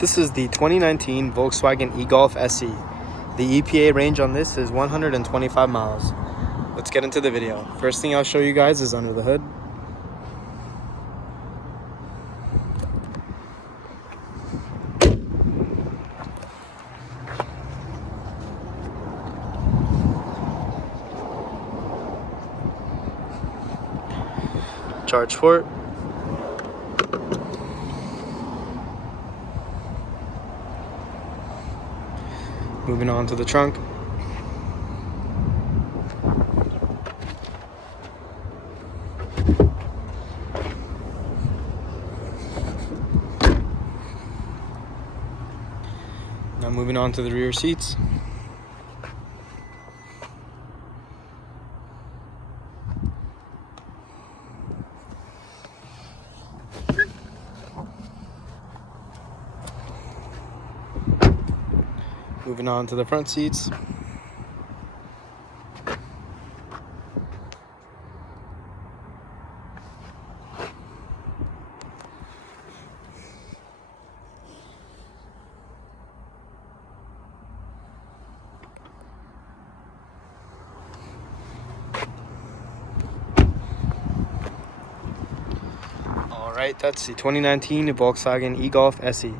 This is the 2019 Volkswagen e-Golf SE. The EPA range on this is 125 miles. Let's get into the video. First thing I'll show you guys is under the hood. Charge port. Moving on to the trunk. Now moving on to the rear seats. Moving on to the front seats. All right, that's the 2019 Volkswagen e-Golf SE.